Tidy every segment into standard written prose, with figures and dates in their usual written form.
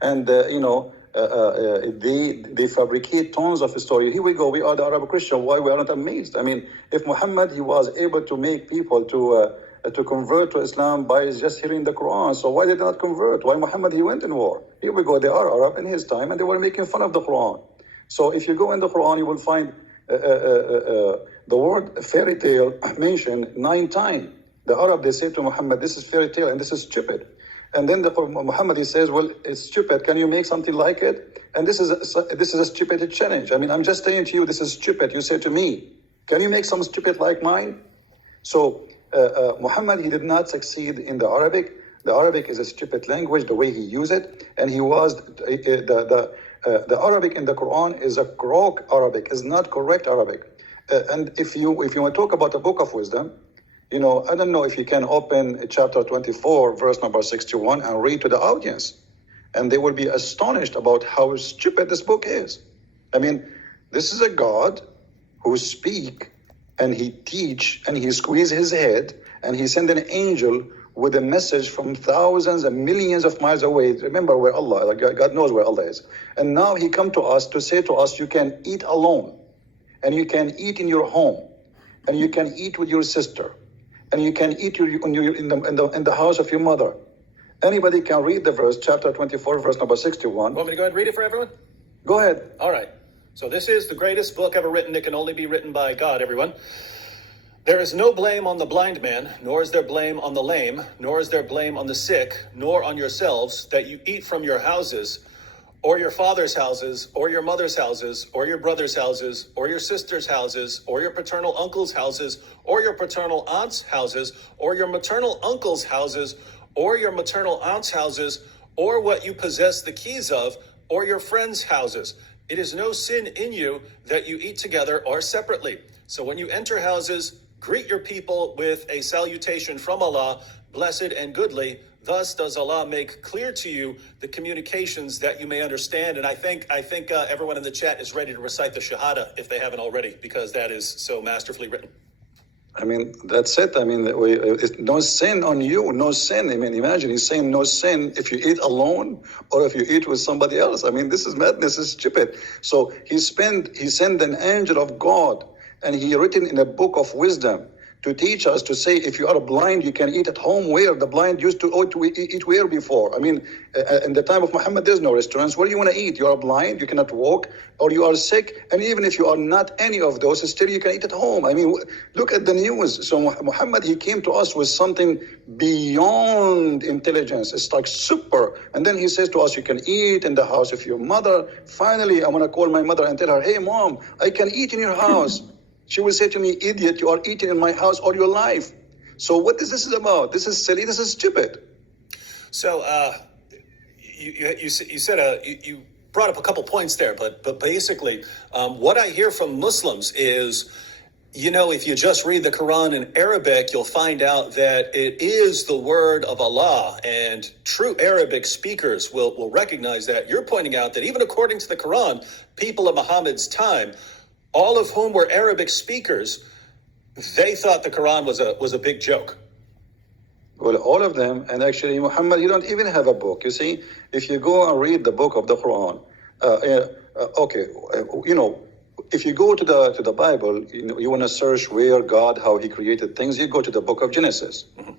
And they fabricate tons of stories. Here we go. We are the Arab Christian. Why we are not amazed? I mean, if Muhammad he was able to make people to convert to Islam by just hearing the Quran, so why did they not convert? Why Muhammad he went in war? Here we go. They are Arab in his time, and they were making fun of the Quran. So if you go in the Quran, you will find the word fairy tale mentioned 9 times. The Arab, they say to Muhammad, this is fairy tale and this is stupid. And then Muhammad, he says, well, it's stupid. Can you make something like it? And this is a stupid challenge. I mean, I'm just saying to you, this is stupid. You say to me, can you make some stupid like mine? So Muhammad, he did not succeed in the Arabic. The Arabic is a stupid language, the way he used it. And he was, the Arabic in the Quran is a crook Arabic, is not correct Arabic. And if you want to talk about the book of wisdom, I don't know if you can open chapter 24, verse number 61 and read to the audience. And they will be astonished about how stupid this book is. I mean, this is a God who speak and he teach and he squeeze his head and he send an angel with a message from thousands and millions of miles away. Remember where Allah, God knows where Allah is. And now he come to us to say to us, you can eat alone and you can eat in your home and you can eat with your sister. And you can eat in the house of your mother. Anybody can read the verse, chapter 24, verse number 61. Want me to go ahead and read it for everyone? Go ahead. All right. So this is the greatest book ever written. It can only be written by God, everyone. There is no blame on the blind man, nor is there blame on the lame, nor is there blame on the sick, nor on yourselves, that you eat from your houses, or your father's houses, or your mother's houses, or your brother's houses, or your sister's houses, or your paternal uncle's houses, or your paternal aunt's houses, or your maternal uncle's houses, or your maternal aunt's houses, or what you possess the keys of, or your friends' houses. It is no sin in you that you eat together or separately. So when you enter houses, greet your people with a salutation from Allah, blessed and goodly. Thus does Allah make clear to you the communications that you may understand. And I think everyone in the chat is ready to recite the Shahada if they haven't already, because that is so masterfully written. I mean, that's it. I mean, it's no sin on you, no sin. I mean, imagine he's saying no sin if you eat alone or if you eat with somebody else. I mean, this is madness, this is stupid. So he sent an angel of God and he written in a book of wisdom to teach us, to say, if you are blind, you can eat at home. Where the blind used to eat where before? I mean, in the time of Muhammad, there's no restaurants. Where do you want to eat? You are blind, you cannot walk, or you are sick. And even if you are not any of those, still you can eat at home. I mean, look at the news. So Muhammad, he came to us with something beyond intelligence. It's like super. And then he says to us, you can eat in the house of your mother. Finally, I'm going to call my mother and tell her, hey, mom, I can eat in your house. She will say to me, idiot, you are eating in my house all your life. So what is this about? This is silly. This is stupid. So you brought up a couple points there, but basically what I hear from Muslims is, if you just read the Quran in Arabic, you'll find out that it is the word of Allah, and true Arabic speakers will recognize that. You're pointing out that even according to the Quran, people of Muhammad's time, all of whom were Arabic speakers, they thought the Quran was a big joke. Well, all of them, and actually Muhammad, you don't even have a book. You see, if you go and read the book of the Quran, if you go to the Bible, you want to search where God, how he created things, you go to the book of Genesis. Mm-hmm.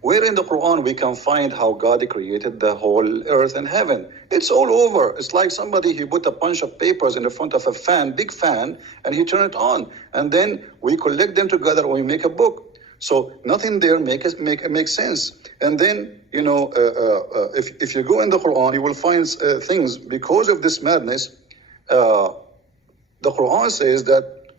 Where in the Quran we can find how God created the whole earth and heaven? It's all over. It's like somebody, he put a bunch of papers in the front of a fan, big fan, and he turned it on. And then we collect them together and we make a book. So nothing there makes sense. And then, if you go in the Quran, you will find things because of this madness. The Quran says that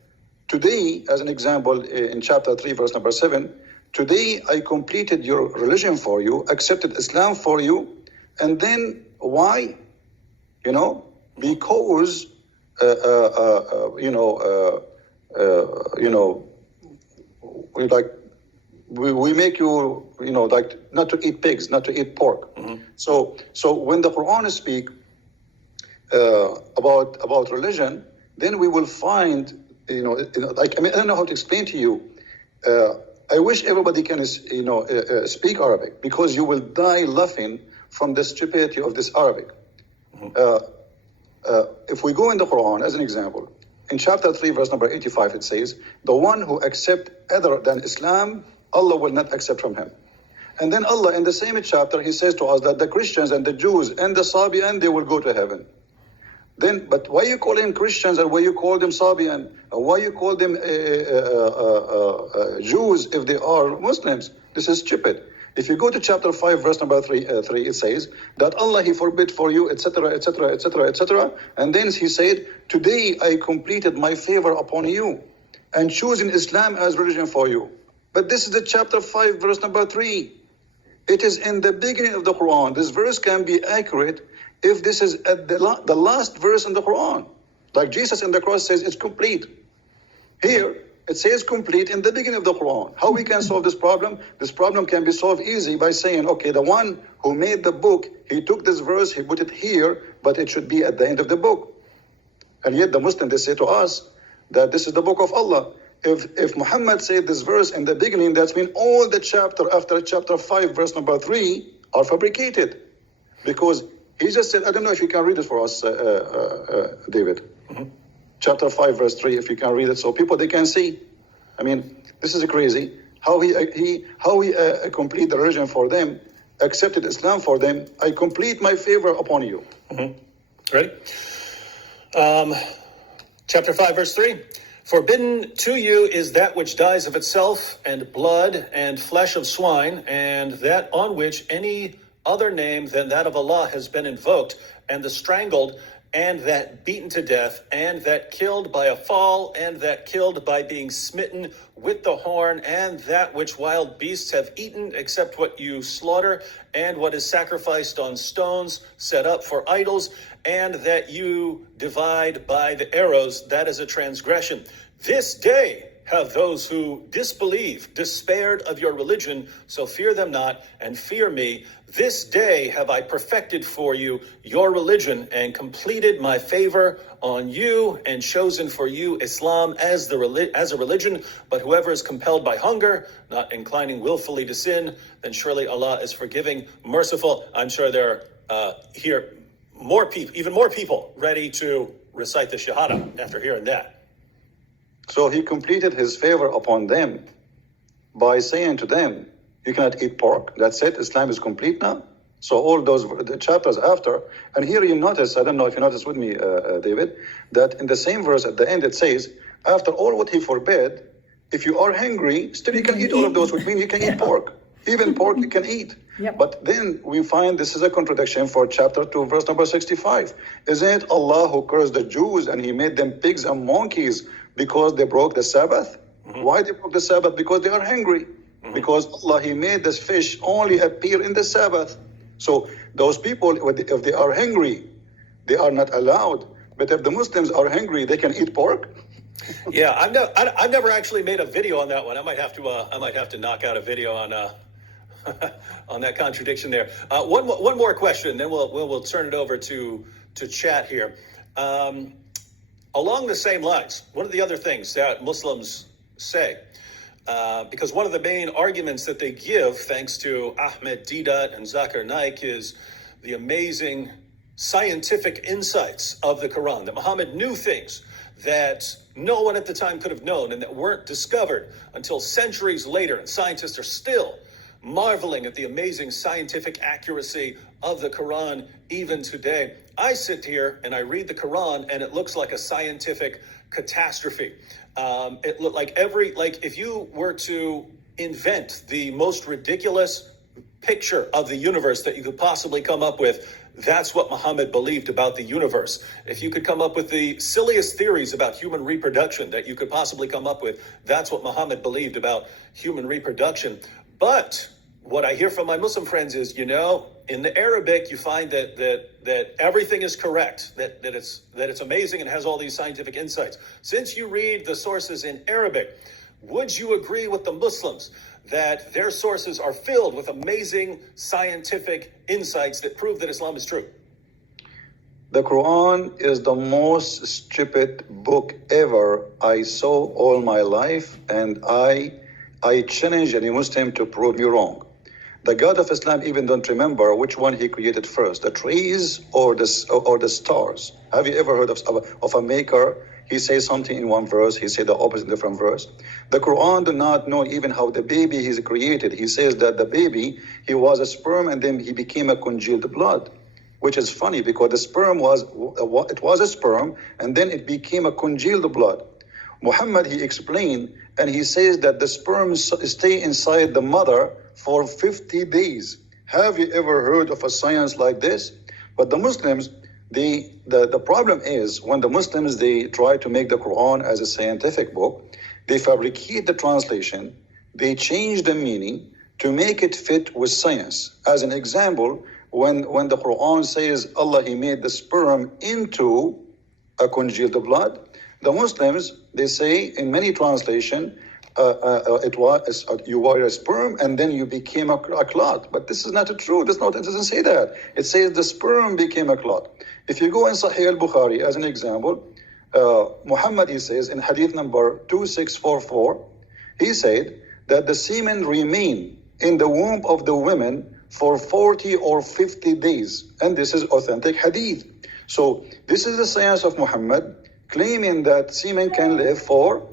today, as an example, in chapter 3, verse number 7, today I completed your religion for you, accepted Islam for you, and then why? Because we make you not to eat pigs, not to eat pork. Mm-hmm. So when the Quran speak about religion, then we will find I don't know how to explain to you. I wish everybody can, speak Arabic, because you will die laughing from the stupidity of this Arabic. If we go in the Quran as an example, in chapter 3, verse number 85, it says, the one who accepts other than Islam, Allah will not accept from him. And then Allah, in the same chapter, he says to us that the Christians and the Jews and the Sabian, they will go to heaven. Then, but why you call them Christians and why you call them Sabian? Why you call them Jews if they are Muslims? This is stupid. If you go to chapter 5, verse number 3, it says that Allah, He forbid for you, etc., etc., etc., etc. And then He said, today I completed my favor upon you and choosing Islam as religion for you. But this is the chapter 5, verse number 3. It is in the beginning of the Quran. This verse can be accurate if this is at the last verse in the Quran. Like Jesus in the cross says, it's complete. Here, it says complete in the beginning of the Quran. How we can solve this problem? This problem can be solved easy by saying, okay, the one who made the book, he took this verse, he put it here, but it should be at the end of the book. And yet the Muslims, they say to us that this is the book of Allah. If Muhammad said this verse in the beginning, that means all the chapter after chapter 5, verse number 3 are fabricated. Because he just said, I don't know if you can read it for us, David. Mm-hmm. Chapter 5, verse 3, if you can read it, so people, they can see. I mean, this is crazy. How he complete the religion for them, accepted Islam for them. I complete my favor upon you. Mm-hmm. Ready? Chapter 5, verse 3. Forbidden to you is that which dies of itself, and blood, and flesh of swine, and that on which any other name than that of Allah has been invoked, and the strangled, and that beaten to death, and that killed by a fall, and that killed by being smitten with the horn, and that which wild beasts have eaten, except what you slaughter, and what is sacrificed on stones set up for idols, and that you divide by the arrows, that is a transgression. This day have those who disbelieve despaired of your religion, so fear them not, and fear me. This day have I perfected for you your religion, and completed my favor on you, and chosen for you Islam as a religion. But whoever is compelled by hunger, not inclining willfully to sin, then surely Allah is forgiving, merciful. I'm sure there are here even more people ready to recite the Shahada after hearing that. So he completed his favor upon them by saying to them, you cannot eat pork. That's it. Islam is complete now. So all the chapters after, and here you notice, I don't know if you notice with me, David, that in the same verse at the end it says, after all what he forbade, if you are hungry, still you can eat all of those, which means you can eat pork. Even pork you can eat. Yep. But then we find this is a contradiction for chapter 2, verse number 65. Isn't it Allah who cursed the Jews and he made them pigs and monkeys because they broke the Sabbath? Mm-hmm. Why they broke the Sabbath? Because they are hungry. Mm-hmm. Because Allah, He made this fish only appear in the Sabbath. So those people, if they are hungry, they are not allowed. But if the Muslims are hungry, they can eat pork. Yeah, I've never actually made a video on that one. I might have to knock out a video on on that contradiction there. One more question, then we'll turn it over to chat here. Along the same lines, one of the other things that Muslims say, because one of the main arguments that they give, thanks to Ahmed Deedat and Zakir Naik, is the amazing scientific insights of the Quran, that Muhammad knew things that no one at the time could have known and that weren't discovered until centuries later, and scientists are still marveling at the amazing scientific accuracy of the Quran even today. I sit here and I read the Quran and it looks like a scientific catastrophe. It looked like if you were to invent the most ridiculous picture of the universe that you could possibly come up with, that's what Muhammad believed about the universe. If you could come up with the silliest theories about human reproduction that you could possibly come up with, that's what Muhammad believed about human reproduction. But what I hear from my Muslim friends is, in the Arabic, you find that everything is correct, that it's amazing and has all these scientific insights. Since you read the sources in Arabic, would you agree with the Muslims that their sources are filled with amazing scientific insights that prove that Islam is true? The Quran is the most stupid book ever I saw all my life, and I challenge any Muslim to prove me wrong. The God of Islam even don't remember which one he created first, the trees or the stars. Have you ever heard of a maker? He says something in one verse, he says the opposite in different verse. The Quran do not know even how the baby is created. He says that the baby, he was a sperm and then he became a congealed blood, which is funny because the sperm was a sperm and then it became a congealed blood. Muhammad, he explained, and he says that the sperm stay inside the mother for 50 days. Have you ever heard of a science like this? But the Muslims, the problem is when the Muslims, they try to make the Quran as a scientific book, they fabricate the translation, they change the meaning to make it fit with science. As an example, when the Quran says Allah, he made the sperm into a congealed blood, the Muslims, they say in many translation, it was you were a sperm and then you became a clot. But this is not true. It doesn't say that. It says the sperm became a clot. If you go in Sahih al-Bukhari as an example, Muhammad, he says in hadith number 2644, he said that the semen remain in the womb of the women for 40 or 50 days. And this is authentic hadith. So this is the science of Muhammad, claiming that semen can live for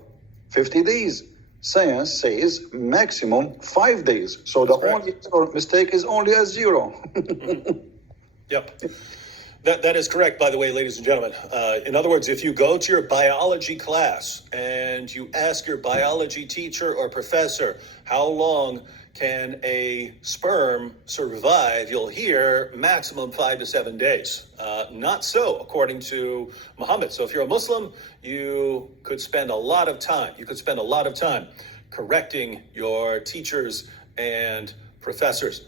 50 days. Science says maximum 5 days. So the only mistake is only a 0. Yep. That is correct, by the way, ladies and gentlemen. In other words, if you go to your biology class and you ask your biology teacher or professor, how long can a sperm survive? You'll hear maximum 5 to 7 days. Not so, according to Muhammad. So if you're a Muslim, you could spend a lot of time. Correcting your teachers and professors.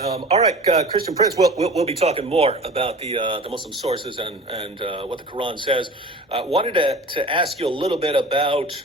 All right, Christian Prince, we'll be talking more about the Muslim sources and what the Quran says. Wanted to ask you a little bit about